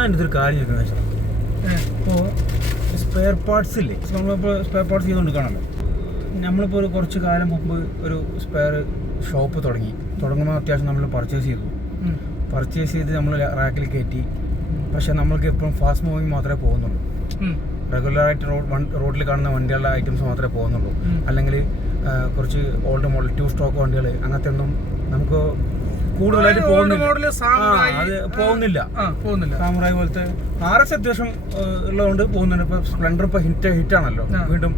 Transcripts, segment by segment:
ഞാൻ എൻ്റെ ഒരു കാര്യം ചോദിക്കുന്നത് വെച്ചാൽ ഇപ്പോൾ സ്പെയർ പാർട്സ് ഇല്ലേ, നമ്മളിപ്പോൾ സ്പെയർ പാർട്സ് ചെയ്തുകൊണ്ട് കാണല്ലോ. നമ്മളിപ്പോൾ ഒരു കുറച്ച് കാലം മുമ്പ് ഒരു സ്പെയർ ഷോപ്പ് തുടങ്ങുമ്പോൾ അത്യാവശ്യം നമ്മൾ പർച്ചേസ് ചെയ്ത് നമ്മൾ റാക്കിൽ കയറ്റി. പക്ഷേ നമ്മൾക്ക് എപ്പോഴും ഫാസ്റ്റ് മൂവിങ് മാത്രമേ പോകുന്നുള്ളൂ. റെഗുലറായിട്ട് റോഡിൽ കാണുന്ന വണ്ടികളുടെ ഐറ്റംസ് മാത്രമേ പോകുന്നുള്ളൂ. അല്ലെങ്കിൽ കുറച്ച് ഓൾഡ് മോഡൽ 2 സ്റ്റോക്ക് വണ്ടികൾ അങ്ങനത്തെ ഒന്നും നമുക്ക് കൂടുതലായിട്ട് പോകുന്നില്ല. സാമുറായി പോലത്തെ RS അത്യാവശ്യം ഉള്ളതുകൊണ്ട് പോകുന്നുണ്ട്. ഇപ്പോൾ സ്പ്ലെൻഡർ ഇപ്പോൾ ഹിറ്റാണല്ലോ, വീണ്ടും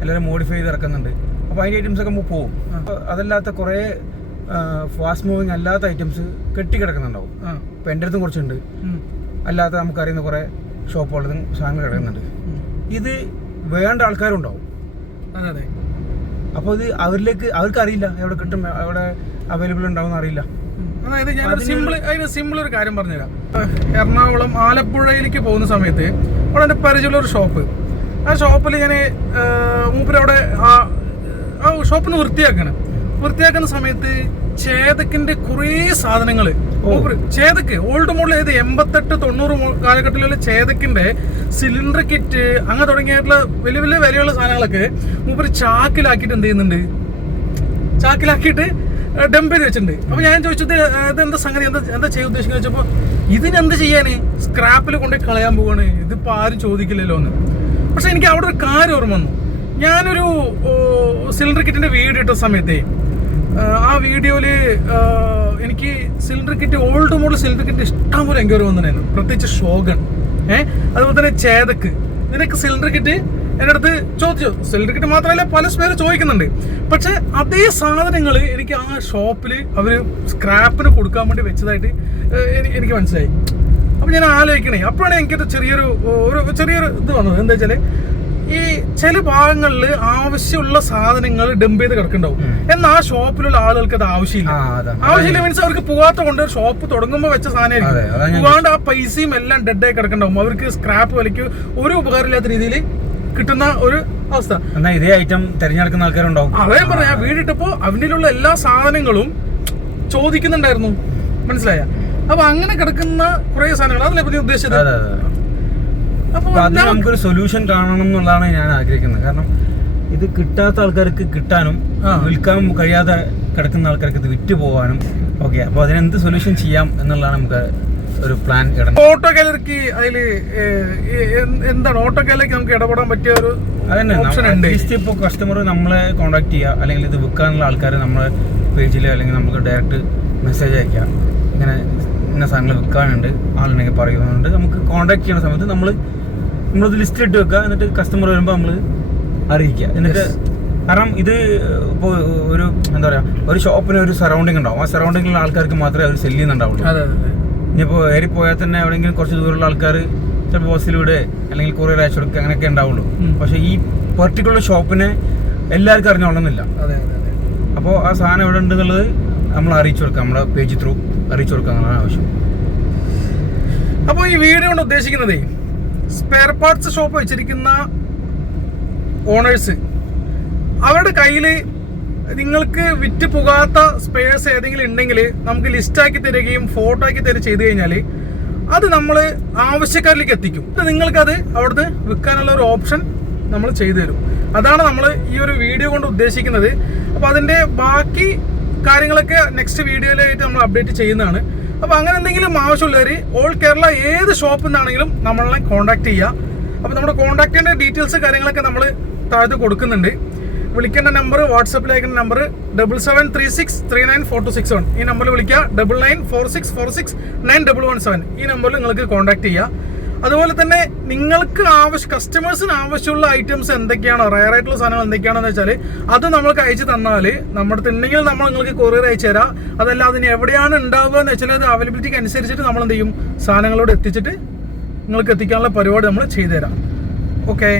എല്ലാവരും മോഡിഫൈ ചെയ്ത് ഇറക്കുന്നുണ്ട്. അപ്പോൾ അതിൻ്റെ ഐറ്റംസ് ഒക്കെ നമുക്ക് പോകും. അതല്ലാത്ത കുറേ ഫാസ്റ്റ് മൂവിങ് അല്ലാത്ത ഐറ്റംസ് കെട്ടിക്കിടക്കുന്നുണ്ടാവും. ഇപ്പോൾ എൻ്റെ അടുത്തും കുറച്ചുണ്ട്. അല്ലാത്ത നമുക്കറിയുന്ന കുറേ ഷോപ്പുകളും സാധനങ്ങൾ കിടക്കുന്നുണ്ട്. ഇത് വേണ്ട ആൾക്കാരുണ്ടാവും. അതെ. അപ്പോൾ ഇത് അവർക്കറിയില്ല എവിടെ കിട്ടും, എവിടെ അവൈലബിൾ ഉണ്ടാവും അറിയില്ല. അതായത് ഞാനൊരു സിമ്പിൾ ഒരു കാര്യം പറഞ്ഞുതരാം. എറണാകുളം ആലപ്പുഴയിലേക്ക് പോകുന്ന സമയത്ത് അവിടെ എൻ്റെ പരിചയമുള്ള ഒരു ഷോപ്പ്. ആ ഷോപ്പിൽ ഞാൻ മൂപ്പരവിടെ ആ ഷോപ്പിന് വൃത്തിയാക്കുന്ന സമയത്ത് ചേതക്കിന്റെ കുറേ സാധനങ്ങൾ, ചേതക്ക് ഓൾഡ് മോഡൽ ഏത് 88-90 കാലഘട്ടത്തിലുള്ള ചേതക്കിന്റെ സിലിണ്ടർ കിറ്റ് അങ്ങനെ തുടങ്ങിയിട്ടുള്ള വലിയ വലിയ വിലയുള്ള സാധനങ്ങളൊക്കെ മൂപ്പര് ചാക്കിലാക്കിയിട്ട് എന്ത് ചെയ്യുന്നുണ്ട്, ചാക്കിലാക്കിയിട്ട് ഡംപ് ചെയ്ത് വെച്ചിട്ടുണ്ട്. അപ്പൊ ഞാൻ ചോദിച്ചത് ഇതെന്താ സംഗതി, എന്താ ചെയ്യാൻ ഉദ്ദേശിക്കുന്നത് വെച്ചപ്പോ ഇതിനെന്ത് ചെയ്യാന്, സ്ക്രാപ്പിൽ കൊണ്ടുപോയി കളയാൻ പോവാണ്, ഇതിപ്പോ ആരും ചോദിക്കില്ലല്ലോ എന്ന്. പക്ഷെ എനിക്ക് അവിടെ ഒരു കാര്യം ഓർമ്മ വന്നു. ഞാനൊരു സിലിണ്ടർ കിറ്റിന്റെ വീഡിയോ ഇട്ട സമയത്തെ ആ വീഡിയോയില് എനിക്ക് cylinder kit, old model cylinder kit ഇഷ്ടംപോലെ എൻക്വയറി വന്നിട്ടുണ്ടായിരുന്നു. പ്രത്യേകിച്ച് ഷോഗൺ, അതുപോലെ തന്നെ ചേതക്ക്. നിനക്ക് സിലിണ്ടർ കിറ്റ് എൻ്റെ അടുത്ത് ചോദിച്ചു. സിലിണ്ടർ കിറ്റ് മാത്രമല്ല പല പേര് ചോദിക്കുന്നുണ്ട്. പക്ഷെ അതേ സാധനങ്ങൾ എനിക്ക് ആ ഷോപ്പിൽ അവർ സ്ക്രാപ്പിന് കൊടുക്കാൻ വേണ്ടി വെച്ചതായിട്ട് എനിക്ക് മനസ്സിലായി. അപ്പം ഞാൻ ആലോചിക്കണേ, അപ്പോഴാണ് എനിക്കൊരു ചെറിയൊരു ഇത് വന്നത്. എന്താ വെച്ചാൽ ഈ ചില ഭാഗങ്ങളിൽ ആവശ്യമുള്ള സാധനങ്ങൾ ഡംപ് ചെയ്ത് കിടക്കുന്നുണ്ടാവും. എന്നാൽ ആ ഷോപ്പിലുള്ള ആളുകൾക്ക് അത് ആവശ്യമില്ല മീൻസ് അവർക്ക് പോകാത്ത കൊണ്ട് ഷോപ്പ് തുടങ്ങുമ്പോൾ വെച്ച സാധനമായിരിക്കും. പോകാണ്ട് ആ പൈസയും എല്ലാം ഡെഡായി കിടക്കുന്നുണ്ടാവും. അവർക്ക് സ്ക്രാപ്പ് വിലയ്ക്ക് ഒരു ഉപകാരമില്ലാത്ത രീതിയിൽ കിട്ടുന്ന ഒരു അവസ്ഥ. ഇതേ ഐറ്റം തിരഞ്ഞെടുക്കുന്ന ആൾക്കാരുണ്ടാവും. അതേ പറയാം, വീടിട്ടപ്പോ അവനിലുള്ള എല്ലാ സാധനങ്ങളും ചോദിക്കുന്നുണ്ടായിരുന്നു. മനസ്സിലായ? അപ്പൊ അങ്ങനെ കിടക്കുന്ന കുറെ സാധനങ്ങൾ, അതല്ലേ പറ്റി ഉദ്ദേശിച്ചത്. അപ്പോൾ അതിന് നമുക്കൊരു സൊല്യൂഷൻ കാണണം എന്നുള്ളതാണ് ഞാൻ ആഗ്രഹിക്കുന്നത്. കാരണം ഇത് കിട്ടാത്ത ആൾക്കാർക്ക് കിട്ടാനും വിൽക്കാനും കഴിയാതെ കിടക്കുന്ന ആൾക്കാർക്ക് ഇത് വിറ്റ് പോകാനും ഓക്കെ. അപ്പോൾ അതിനെന്ത് സൊല്യൂഷൻ ചെയ്യാം എന്നുള്ളതാണ് നമുക്ക് ഒരു പ്ലാൻ ഇടണം. ഓട്ടോ ഗാലറിക്ക് അതില് എന്താണ്, ഓട്ടോ ഗാലറിക്ക് നമുക്ക് ഇടപെടാൻ പറ്റിയ ഒരു ഓപ്ഷൻ ഉണ്ട്. ഇപ്പോൾ കസ്റ്റമർ നമ്മളെ കോൺടാക്ട് ചെയ്യുക, അല്ലെങ്കിൽ ഇത് വിൽക്കാനുള്ള ആൾക്കാർ നമ്മളെ പേജിൽ അല്ലെങ്കിൽ നമുക്ക് ഡയറക്റ്റ് മെസ്സേജ് അയക്കുക. ഇങ്ങനെ ഇന്ന സാധനങ്ങൾ വിൽക്കാനുണ്ട്, ആളുണ്ടെങ്കിൽ പറയുന്നുണ്ട്. നമുക്ക് കോൺടാക്ട് ചെയ്യുന്ന സമയത്ത് നമ്മളത് ലിസ്റ്റിലിട്ട് വെക്കുക. എന്നിട്ട് കസ്റ്റമർ വരുമ്പോൾ നമ്മൾ അറിയിക്കുക. എന്നിട്ട് കാരണം ഇത് ഇപ്പോൾ ഒരു എന്താ പറയുക, ഒരു ഷോപ്പിന് ഒരു സറൗണ്ടിങ് ഉണ്ടാവും. ആ സറൗണ്ടിങ്ങിലുള്ള ആൾക്കാർക്ക് മാത്രമേ അവർ സെല് ചെയ്യുന്നുണ്ടാവുള്ളൂ. ഇനിയിപ്പോൾ ഏറിപ്പോയാൽ തന്നെ എവിടെയെങ്കിലും കുറച്ച് ദൂരമുള്ള ആൾക്കാർ ചിലപ്പോൾ ബസ്സിലൂടെ അല്ലെങ്കിൽ കൊറിയർ അയച്ചു കൊടുക്കുക അങ്ങനെയൊക്കെ ഉണ്ടാവുള്ളൂ. പക്ഷേ ഈ പെർട്ടിക്കുലർ ഷോപ്പിനെ എല്ലാവർക്കും അറിഞ്ഞോളുന്നില്ല. അപ്പോൾ ആ സാധനം എവിടെ ഉണ്ടെന്നുള്ളത് നമ്മൾ അറിയിച്ചു കൊടുക്കുക, നമ്മുടെ പേജ് ത്രൂ അറിയിച്ചു കൊടുക്കുക എന്നുള്ളതാണ് ആവശ്യം. അപ്പോൾ ഈ വീഡിയോ കൊണ്ട് ഉദ്ദേശിക്കുന്നത് സ്പെയർ പാർട്സ് ഷോപ്പ് വെച്ചിരിക്കുന്ന ഓണേഴ്സ്, അവരുടെ കയ്യിൽ നിങ്ങൾക്ക് വിറ്റ് പോകാത്ത സ്പെയർസ് ഏതെങ്കിലും ഉണ്ടെങ്കിൽ നമുക്ക് ലിസ്റ്റാക്കി തരികയും ഫോട്ടോ ആക്കി തരിക ചെയ്ത് കഴിഞ്ഞാൽ അത് നമ്മൾ ആവശ്യക്കാരിലേക്ക് എത്തിക്കും. നിങ്ങൾക്കത് അവിടുന്ന് വിൽക്കാനുള്ള ഒരു ഓപ്ഷൻ നമ്മൾ ചെയ്തു തരും. അതാണ് നമ്മൾ ഈ ഒരു വീഡിയോ കൊണ്ട് ഉദ്ദേശിക്കുന്നത്. അപ്പോൾ അതിൻ്റെ ബാക്കി കാര്യങ്ങളൊക്കെ നെക്സ്റ്റ് വീഡിയോയിലായിട്ട് നമ്മൾ അപ്ഡേറ്റ് ചെയ്യുന്നതാണ്. അപ്പോൾ അങ്ങനെ എന്തെങ്കിലും ആവശ്യമുള്ളവർ ഓൾ കേരള ഏത് ഷോപ്പിൽ നിന്നാണെങ്കിലും നമ്മളെ കോൺടാക്ട് ചെയ്യുക. അപ്പോൾ നമ്മുടെ കോൺടാക്റ്റിൻ്റെ ഡീറ്റെയിൽസ് കാര്യങ്ങളൊക്കെ നമ്മൾ താഴത്ത് കൊടുക്കുന്നുണ്ട്. വിളിക്കേണ്ട നമ്പർ, വാട്സാപ്പിൽ അയക്കേണ്ട നമ്പർ 7736394261. ഈ നമ്പറിൽ വിളിക്കുക. 9946469117. ഈ നമ്പറിൽ നിങ്ങൾക്ക് കോൺടാക്ട് ചെയ്യുക. അതുപോലെ തന്നെ നിങ്ങൾക്ക് കസ്റ്റമേഴ്സിന് ആവശ്യമുള്ള ഐറ്റംസ് എന്തൊക്കെയാണോ, റയർ ആയിട്ടുള്ള സാധനങ്ങൾ എന്തൊക്കെയാണെന്ന് വെച്ചാൽ അത് നമ്മൾക്ക് അയച്ചു തന്നാൽ നമ്മുടെ ഉണ്ടെങ്കിൽ നമ്മൾ നിങ്ങൾക്ക് കൊറിയർ അയച്ചു തരാം. അതല്ല അതിന് എവിടെയാണ് ഉണ്ടാവുക എന്ന് വെച്ചാൽ അത് അവൈലബിലിറ്റിക്ക് അനുസരിച്ചിട്ട് നമ്മൾ എന്ത് ചെയ്യും, സാധനങ്ങളോട് എത്തിച്ചിട്ട് നിങ്ങൾക്ക് എത്തിക്കാനുള്ള പരിപാടി നമ്മൾ ചെയ്തു തരാം. ഓക്കെ.